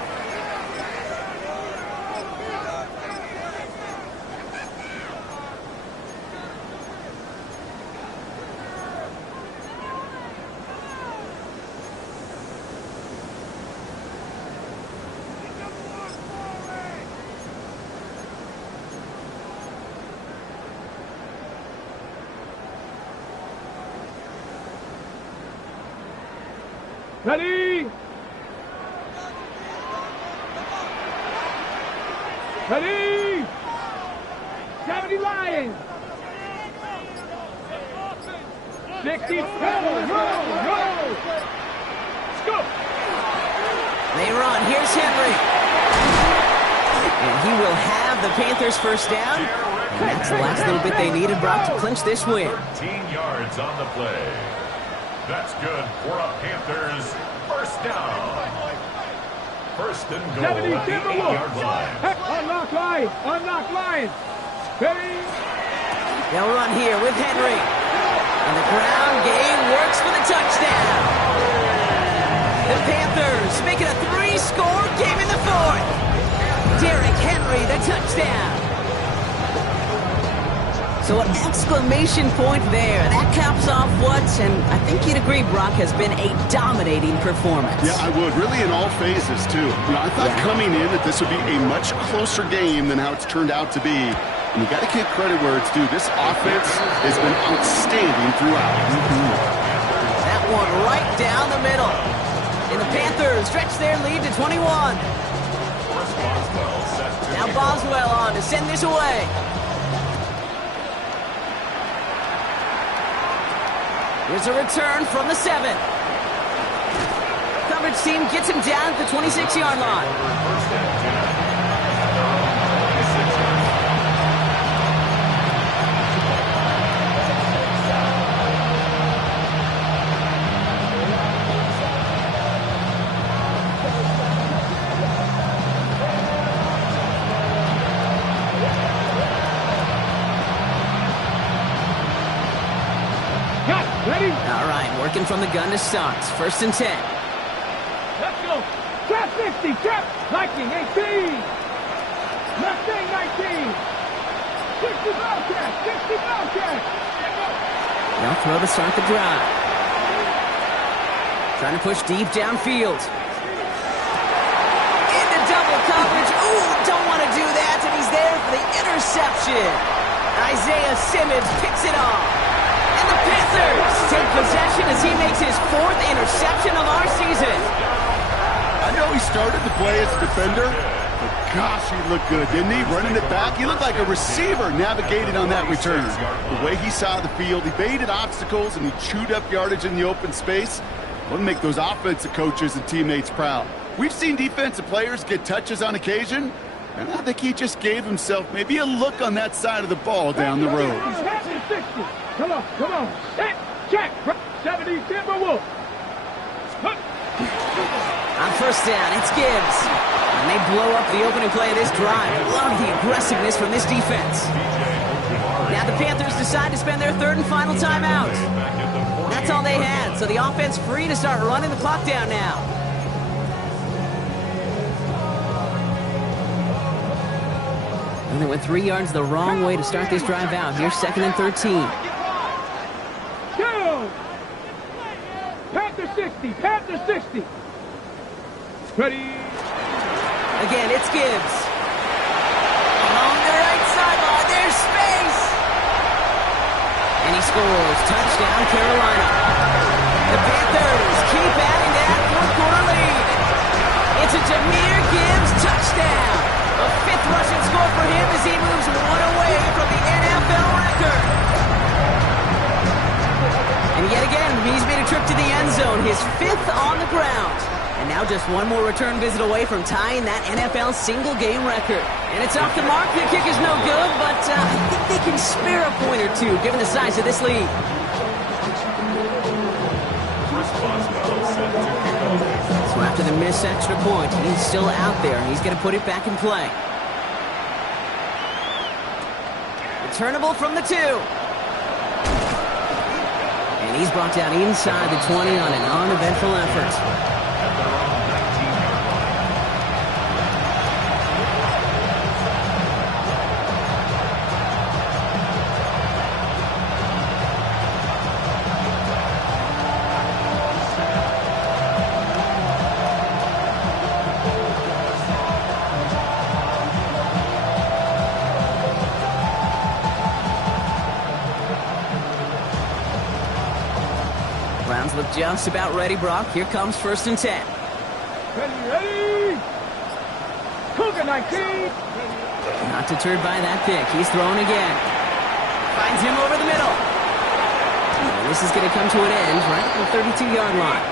Ready. 70 Lions. 60 roll. Scoop. They run. Here's Henry. And he will have the Panthers first down. That's the last little bit they needed, Brock, to clinch this win. 13 yards on the play. That's good for a Panthers first down. First and goal at the 8-yard line. Unlock line. Unlock line. Ready? They'll run here with Henry. And the ground game works for the touchdown. The Panthers make it a 3-score game in the fourth. Derrick Henry, the touchdown. So an exclamation point there. That caps off what, and I think you'd agree, Brock, has been a dominating performance. Yeah, I would. Really in all phases, too. You know, I thought coming in that this would be a much closer game than how it's turned out to be. And you got to give credit where it's due. This offense has been outstanding throughout. That one right down the middle. And the Panthers stretch their lead to 21. Now Boswell on to send this away. Here's a return from the 7. Coverage team gets him down at the 26-yard line. All right, working from the gun to start. First and 10. Let's go. Trap 60. Trap 19, 18. Left thing 19. 60 Bobcat. 60 Bobcat. They'll throw to start the drive. Trying to push deep downfield. Into double coverage. Ooh, don't want to do that, and he's there for the interception. Isaiah Simmons picks it off. And the Panthers take possession as he makes his 4th interception of our season. I know he started the play as a defender, but gosh, he looked good, didn't he? Running it back, he looked like a receiver navigating on that return. The way he saw the field, he baited obstacles, and he chewed up yardage in the open space. Wouldn't make those offensive coaches and teammates proud. We've seen defensive players get touches on occasion, and I think he just gave himself maybe a look on that side of the ball down the road. Come on, come on. Hey, check. 70 Timberwolves. On first down, it's Gibbs. And they blow up the opening play of this drive. Love the aggressiveness from this defense. Now the Panthers decide to spend their 3rd and final timeout. That's all they had, so the offense free to start running the clock down now. And they went 3 yards the wrong way to start this drive out. Here's 2nd and 13. Panther 60. Panther 60. Ready. Again, it's Gibbs. Along the right sideline, there's space. And he scores. Touchdown, Carolina. The Panthers keep adding that 4th-quarter lead. It's a Jahmyr Gibbs touchdown. A 5th rushing score for him as he moves 1 away from the NFL record. And yet again, he's made a trip to the end zone, his 5th on the ground. And now just 1 more return visit away from tying that NFL single-game record. And it's off the mark. The kick is no good, but I think they can spare a point or two given the size of this lead. So after the missed extra point, he's still out there, and he's going to put it back in play. Returnable from the 2. And he's brought down inside the 20 on an uneventful effort. Browns look just about ready, Brock. Here comes 1st and 10. Ready. Cougar 19. Not deterred by that pick. He's throwing again. Finds him over the middle. And this is going to come to an end right at the 32-yard line.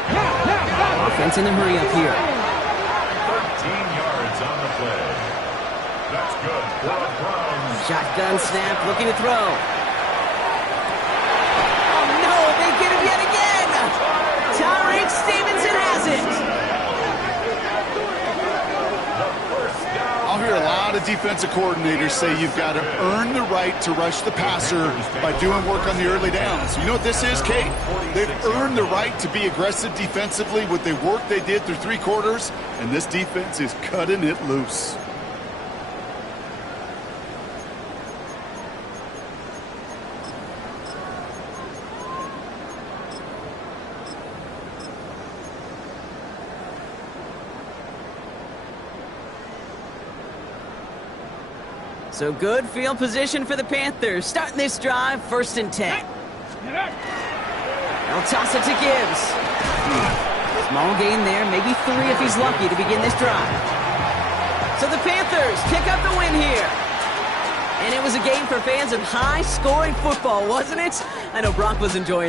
Offense in the hurry up here. 13 yards on the play. That's good for the Browns. Shotgun snap, looking to throw. Oh, no, they get him yet again. Tyreek Stevenson has it. I'll hear a lot of defensive coordinators say you've got to earn the right to rush the passer by doing work on the early downs. You know what this is, Kate? They've earned the right to be aggressive defensively with the work they did through 3 quarters, and this defense is cutting it loose. So good field position for the Panthers. Starting this drive, 1st and 10. They'll toss it to Gibbs. Small gain there, maybe 3 if he's lucky to begin this drive. So the Panthers pick up the win here. And it was a game for fans of high-scoring football, wasn't it? I know Brock was enjoying